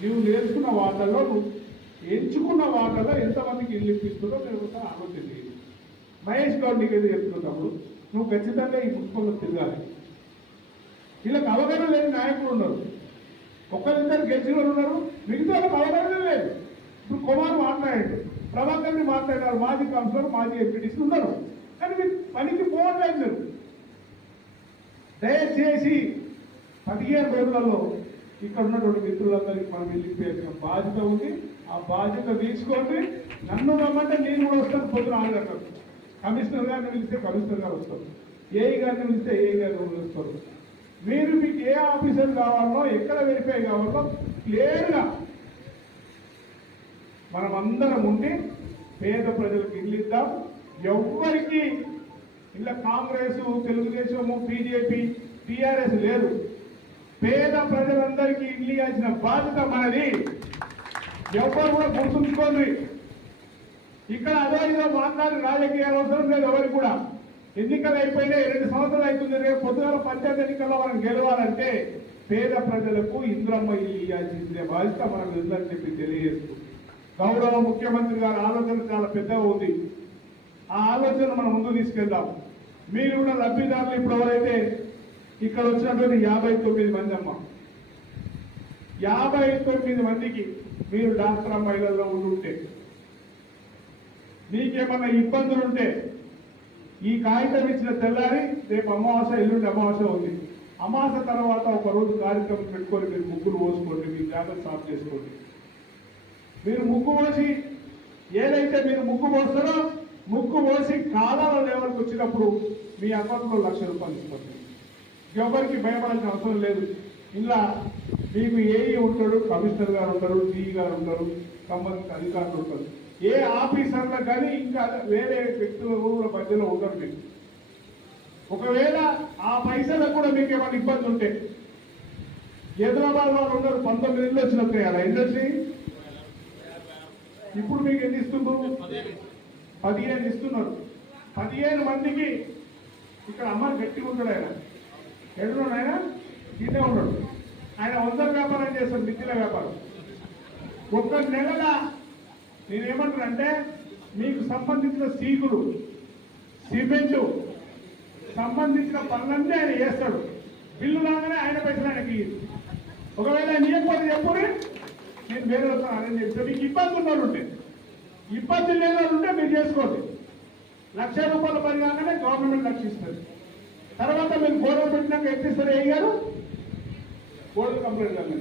నువ్వు నేర్చుకున్న వాటల్లో నువ్వు ఎంచుకున్న వాటల్లో ఎంతమందికి ఇల్లు ఇప్పిస్తుందో నేను ఒకసారి ఆలోచన చేయాలి. మహేష్ గౌడ్ నీకు ఏదో చెప్తున్నప్పుడు నువ్వు ఖచ్చితంగా ఈ పుష్పంలో తిరగాలి. వీళ్ళకి అవగాహన లేని నాయకులు ఉన్నారు, ఒక్కరిద్దరు గెలిచిన వాళ్ళు ఉన్నారు, మిగతా వాళ్ళకి అవగాహన లేదు. ఇప్పుడు కుమార్ మాట్లాడాడు, ప్రభాకర్ని మాట్లాడారు, మాజీ కౌన్సిలర్ మాజీ ఎంపీటీసీ ఉన్నారు, కానీ మీరు పనికి పోవట్లేదు. దయచేసి 15 రోజులలో ఇక్కడ ఉన్నటువంటి మిత్రులందరికీ మనం వెళ్ళిపోయాల్సిన బాధ్యత ఉంది. ఆ బాధ్యత తీసుకోండి. నన్ను రమ్మంటే నేను కూడా వస్తాను. పొద్దున 6 గంటలకు కమిషనర్ గారిని పిలిస్తే కమిషనర్ గారు వస్తారు, ఏఈ గారిని పిలిస్తే ఏఈ గారు వస్తారు. మీరు మీకు ఏ ఆఫీసర్ కావాలో, ఎక్కడ వెరిఫై కావాలో క్లియర్గా మనం అందరం ఉండి పేద ప్రజలకు ఇల్లు ఇద్దాం. ఎవ్వరికి ఇలా కాంగ్రెస్, తెలుగుదేశము, బీజేపీ, టీఆర్ఎస్ లేదు. పేద ప్రజలందరికీ ఇల్లు ఇవ్వాల్సిన బాధ్యత మనది. ఎవరు కూడా గుర్తుంచుకోండి. ఇక్కడ అదో ఇదో మాట్లాడి రాజకీయాలు అవసరం లేదు ఎవరికి కూడా. ఎన్నికలు అయిపోయినాయి, 2 సంవత్సరాలు అవుతుంది. రేపు పొద్దున పంచాయతీ ఎన్నికల్లో మనం గెలవాలంటే పేద ప్రజలకు ఇంద్రమ్మ ఇల్లు ఇవ్వాల్సిందే బాధ్యత మనం ఉందని చెప్పి తెలియజేస్తూ, గౌరవ ముఖ్యమంత్రి గారి ఆలోచన చాలా పెద్దగా ఉంది. ఆ ఆలోచన మనం ముందు తీసుకెళ్దాం. మీరు కూడా లబ్ధిదారులు ఇప్పుడు ఎవరైతే ఇక్కడ వచ్చినటువంటి 59 మంది అమ్మ, 59 మందికి మీరు డాక్టర్ అమ్మాయిలలో ఉండుంటే, మీకేమన్నా ఇబ్బందులు ఉంటే ఈ కాగితం ఇచ్చిన తెల్లారి, రేపు అమావాస్య, ఎల్లుండి అమావాస్య ఉంది, అమావాస్య తర్వాత ఒక రోజు కార్యక్రమం పెట్టుకొని మీరు ముగ్గులు పోసుకోండి, మీ జాగ్రత్త సాఫ్ చేసుకోండి. మీరు ముగ్గు పోసి ఏదైతే మీరు ముగ్గు పోస్తారో, ముగ్గు పోసి కాలాల లెవెల్కి వచ్చినప్పుడు మీ అకౌంట్లో ₹1,00,000 ఇస్తుంది. ఎవరికి భయపడాల్సిన అవసరం లేదు. ఇలా మీకు ఏఈ ఉంటాడు, కమిషనర్ గారు ఉంటారు, డిఈ గారు ఉంటారు, సంబంధిత అధికారులు ఉంటారు. ఏ ఆఫీసర్లకు కానీ ఇంకా వేరే వ్యక్తుల మధ్యలో ఉండరు. మీకు ఒకవేళ ఆ పైసలకు కూడా మీకు ఏమైనా ఇబ్బంది ఉంటే, హైదరాబాద్ వాళ్ళు ఉన్నారు, 19 ఇళ్ళు వచ్చినట్టు అలా ఇండస్ట్రీ ఇప్పుడు మీకు ఎన్ని ఇస్తున్నారు? 15 ఇస్తున్నారు. 15 మందికి ఇక్కడ అమ్మాయి గట్టిగా ఉంటాడు. ఆయన ఎడున్నాడు, ఆయన ఇన్నే ఉన్నాడు. ఆయన 100 వ్యాపారం చేస్తాడు, మిత్తిల వ్యాపారం. ఒక్క నెలల నేనేమంటానంటే మీకు సంబంధించిన సీకులు, సిమెంటు సంబంధించిన పనులన్నీ ఆయన చేస్తాడు. బిల్లు రాగానే ఆయన పైసలు ఆయనకి. ఒకవేళ నియకపోతే చెప్పుని నేను వేరే వస్తాను అరేంజ్ చేస్తాను. మీకు ఇబ్బంది ఉన్నోళ్ళు ఉంటే, ఇబ్బంది లేని వాళ్ళు ఉంటే మీరు చేసుకోండి. ₹1,00,000 పని కాగానే గవర్నమెంట్ రక్షిస్తుంది. తర్వాత మీరు గోడలు పెట్టినాక ఎత్తిస్తారు, ఏ గారు గోడలు కంప్లీట్ కాదు.